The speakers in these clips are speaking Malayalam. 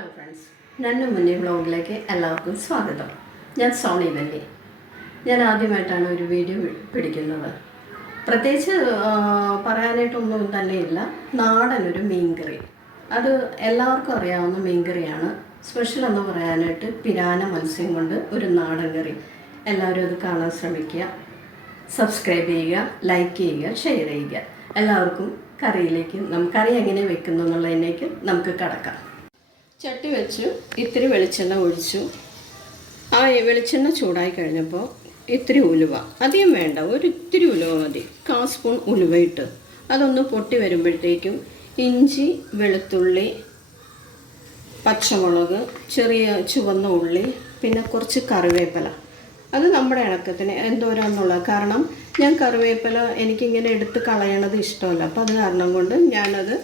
ഹലോ ഫ്രണ്ട്സ് നന്നു മുന്നേ വ്ളോഗിലേക്ക് എല്ലാവർക്കും സ്വാഗതം. ഞാൻ സോണി വല്ലി ഞാൻ ആദ്യമായിട്ടാണ് ഒരു വീഡിയോ പിടിക്കുന്നത്. പ്രത്യേകിച്ച് പറയാനായിട്ടൊന്നും തന്നെ ഇല്ല നാടനൊരു മീൻകറി. അത് എല്ലാവർക്കും അറിയാവുന്ന മീൻകറിയാണ്. സ്പെഷ്യൽ എന്ന് പറയാനായിട്ട് പിരാന മത്സ്യം കൊണ്ട് ഒരു നാടൻ കറി. എല്ലാവരും അത് കാണാൻ ശ്രമിക്കുക. സബ്സ്ക്രൈബ് ചെയ്യുക ലൈക്ക് ചെയ്യുക ഷെയർ ചെയ്യുക. എല്ലാവർക്കും കറിയിലേക്ക് നമുക്ക് കറി എങ്ങനെ വെക്കുന്നു എന്നുള്ളതിനേക്ക് നമുക്ക് കടക്കാം. ചട്ടി വെച്ചു ഇത്തിരി വെളിച്ചെണ്ണ ഒഴിച്ചു. ആ വെളിച്ചെണ്ണ ചൂടായി കഴിഞ്ഞപ്പോൾ ഇത്തിരി ഉലുവ അധികം വേണ്ട ഒരു ഇത്തിരി ഉലുവ മതി കാ സ്പൂൺ ഉലുവ അതൊന്ന് പൊട്ടി വരുമ്പോഴത്തേക്കും ഇഞ്ചി വെളുത്തുള്ളി പച്ചമുളക് ചെറിയ ചുവന്ന ഉള്ളി പിന്നെ കുറച്ച് കറിവേപ്പില. അത് നമ്മുടെ ഇണക്കത്തിന് എന്തോരാന്നുള്ളത് കാരണം ഞാൻ കറിവേപ്പില എനിക്കിങ്ങനെ എടുത്ത് കളയണത് ഇഷ്ടമല്ല. അപ്പോൾ അത് കാരണം കൊണ്ട് ഞാനത്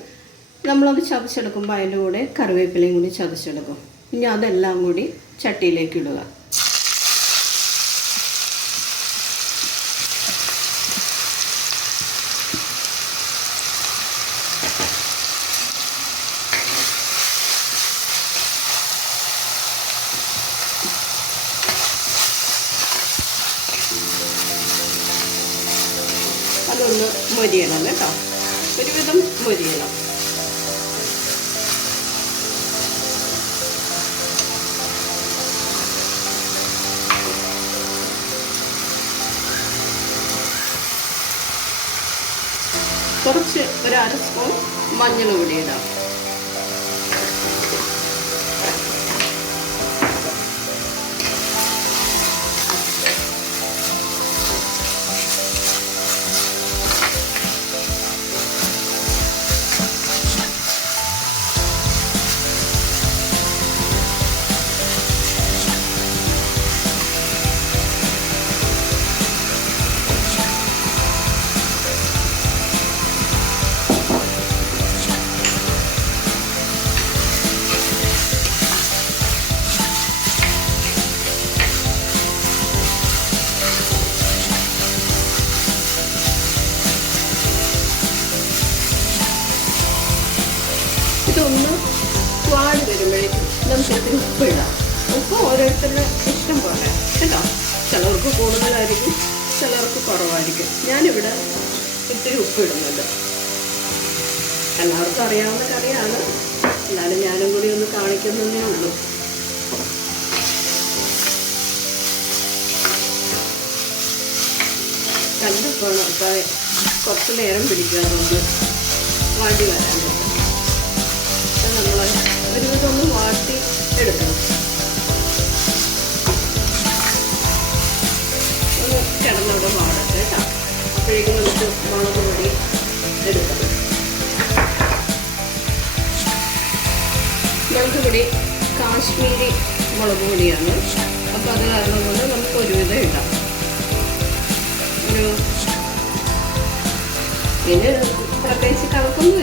നമ്മളത് ചതച്ചെടുക്കുമ്പോൾ അതിന്റെ കൂടെ കറിവേപ്പിലയും കൂടി ചതച്ചെടുക്കും. ഇനി അതെല്ലാം കൂടി ചട്ടിയിലേക്ക് ഇടുക. അതൊന്ന് മൊരിയണം കേട്ടോ. ഒരുവിധം മൊരിയണം. കുറച്ച് ഒരു അര സ്പൂൺ മഞ്ഞൾ പൊടി ഇടാം ഇതൊന്ന് വാടി വരുമ്പോഴേക്കും നമുക്ക് ഇത്തിരി ഉപ്പ് ഇടാം ഉപ്പ് ഓരോരുത്തരുടെ ഇഷ്ടം പോലെ. കേട്ടോ? ചിലർക്ക് കൂടുതലായിരിക്കും ചിലർക്ക് കുറവായിരിക്കും. ഞാനിവിടെ ഇത്തിരി ഉപ്പ് ഇടുന്നുണ്ട് എല്ലാവർക്കും അറിയാവുന്ന കറിയാണ്. എന്നാലും ഞാനും കൂടി ഒന്ന് കാണിക്കുന്നതേ ഉള്ളൂ. കണ്ടപ്പോൾ അപ്പം കുറച്ച് നേരം പിടിക്കാറുണ്ട്. വാടി വരാനായിട്ട് അത് നമ്മൾ ഒന്ന് വാട്ടി എടുക്കണം. ഒന്ന് കിടന്നവിടെ വാടട്ടെ കേട്ടോ. അപ്പോഴേക്കും നമുക്ക് മുളക് പൊടി എടുക്കണം കാശ്മീരി മുളക് പൊടിയാണ്. അപ്പോൾ അത് കാരണം കൊണ്ട് നമുക്ക് ഒരുവിധം ഇടാം. ഒരു പിന്നെ പ്രത്യേകിച്ച് കണക്കൊന്നുമില്ല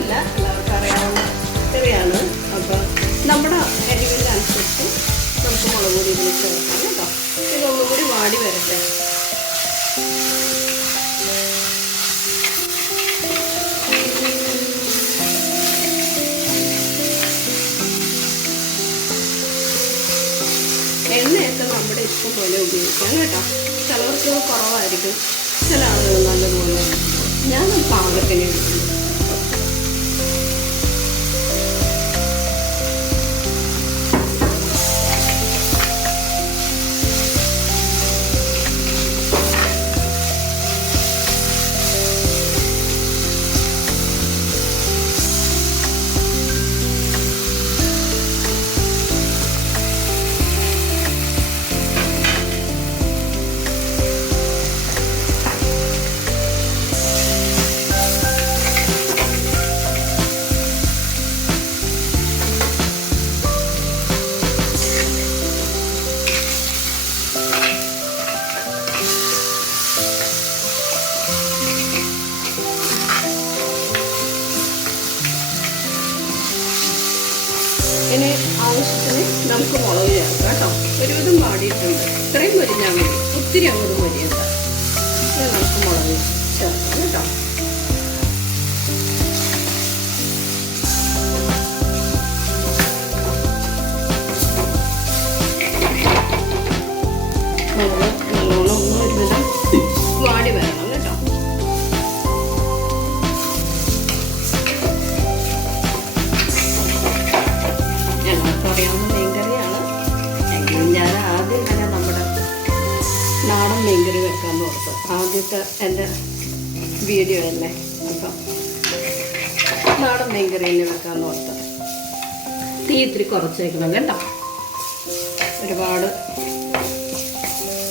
എണ്ണയൊക്കെ ഇഷ്ടം പോലെ ഉപയോഗിക്കാം കേട്ടോ. ചിലവർക്ക് കുറവായിരിക്കും. ചില ആളുകൾ നല്ലതുപോലെ ഞാൻ പാകത്തിന് എടുക്കുന്നു നമുക്ക് മുളക് ചേർക്കാം കേട്ടോ. ഒരുവിധം വാടിയിട്ടുണ്ട്. ഇത്രയും മൊരിഞ്ഞാൽ മതി. ഒത്തിരി അങ്ങോട്ട് മൊരിയണ്ട. ഇത് നമുക്ക് മുളക് ചേർക്കാം കേട്ടോ. മുളക് മീൻകറി വെക്കാമെന്ന് ഓർത്ത്. ആദ്യത്തെ എന്റെ വീഡിയോ അല്ലേ? അപ്പം നാടൻ മീൻകറി തന്നെ വെക്കാമെന്ന് ഓർത്ത്. തീ ഇത്തിരി കുറച്ചേക്കണം കേട്ടോ. ഒരുപാട്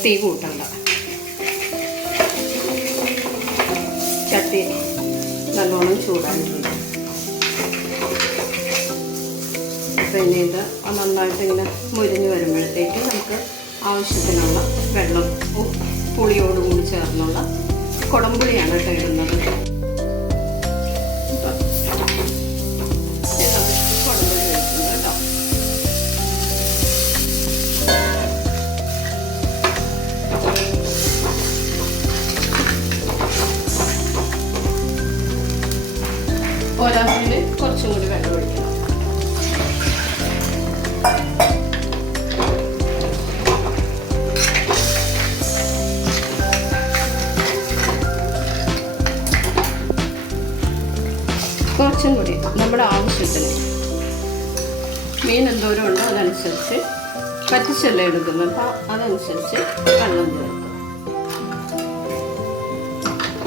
തീ കൂട്ടണ്ട. ചട്ടി നല്ലോണം ചൂടായിട്ടുണ്ട് അപ്പം ഇനി ഇത് നന്നായിട്ട് ഇങ്ങനെ മുരിഞ്ഞ് വരുമ്പോഴത്തേക്ക് നമുക്ക് ആവശ്യത്തിനുള്ള വെള്ളം പുളിയോടുകൂടി ചേർന്നുള്ള കുടംപുളിയാണ് കേട്ടോ ഇടുന്നത്. പോരാത്തിന് കുറച്ചും കൂടി വെള്ളം ഒഴിക്കണം കുറച്ചും കൂടി നമ്മുടെ ആവശ്യത്തിന് മീൻ എന്തോരം ഉണ്ടോ അതനുസരിച്ച് പറ്റിച്ചല്ല എടുക്കുന്നു അപ്പോൾ അതനുസരിച്ച് വെള്ളം ചേർക്കും.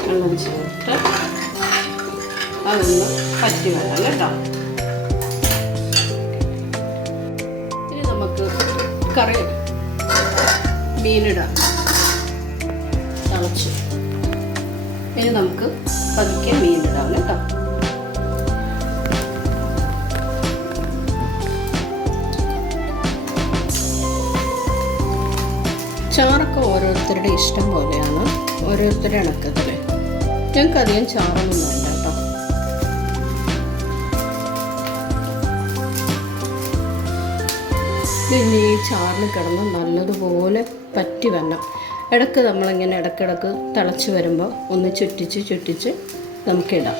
വെള്ളം ചേർത്ത് അതൊന്ന് പറ്റി വേണം കേട്ടോ. ഇനി നമുക്ക് കറി മീനിടാം. തിളച്ചു. ഇനി നമുക്ക് പതുക്കെ മീനിടാം കേട്ടോ. ചാറൊക്കെ ഓരോരുത്തരുടെ ഇഷ്ടം പോലെയാണ് ഓരോരുത്തരുടെ ഇണക്കത്തിൽ ഞങ്ങൾക്ക് അധികം ചാറൊന്നും വേണ്ട കേട്ടോ. പിന്നെ ഈ ചാറിൽ കിടന്ന് നല്ലതുപോലെ പറ്റി വരണം. ഇടയ്ക്ക് നമ്മളിങ്ങനെ ഇടക്കിടക്ക് തിളച്ച് വരുമ്പോൾ ഒന്ന് ചുറ്റിച്ച് ചുറ്റിച്ച് നമുക്കിടാം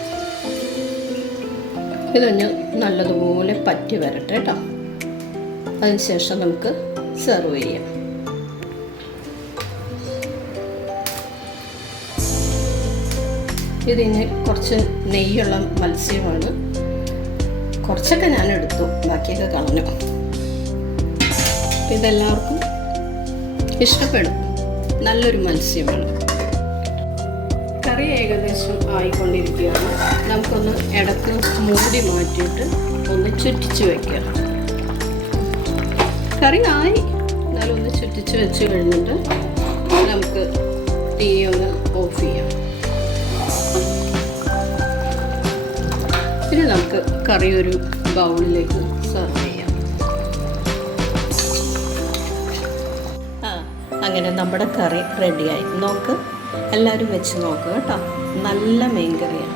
ഇതൊന്ന് നല്ലതുപോലെ പറ്റി വരട്ടെ കേട്ടോ. അതിനുശേഷം നമുക്ക് സെർവ് ചെയ്യാം. ഇതിന് കുറച്ച് നെയ്യുള്ള മത്സ്യമാണ്. കുറച്ചൊക്കെ ഞാൻ എടുത്തു. ബാക്കിയൊക്കെ കളഞ്ഞു. ഇതെല്ലാവർക്കും ഇഷ്ടപ്പെടും. നല്ലൊരു മത്സ്യമാണ്. കറി ഏകദേശം ആയിക്കൊണ്ടിരിക്കുകയാണ്. നമുക്കൊന്ന് ഇടയ്ക്ക് മൂടി മാറ്റിയിട്ട് ഒന്ന് ചുറ്റിച്ച് വയ്ക്കാം കറി ആയി. എന്നാലും ഒന്ന് ചുറ്റിച്ച് വെച്ച് കഴിഞ്ഞിട്ട് നമുക്ക് തീ ഒന്ന് ഓഫ് ചെയ്യാം. ഇനി നമുക്ക് കറി ഒരു ബൗളിലേക്ക് സെർവ് ചെയ്യാം. ആ അങ്ങനെ നമ്മുടെ കറി റെഡിയായി നോക്ക് എല്ലാവരും വെച്ച് നോക്കുക കേട്ടോ. നല്ല മീൻ കറിയാണ്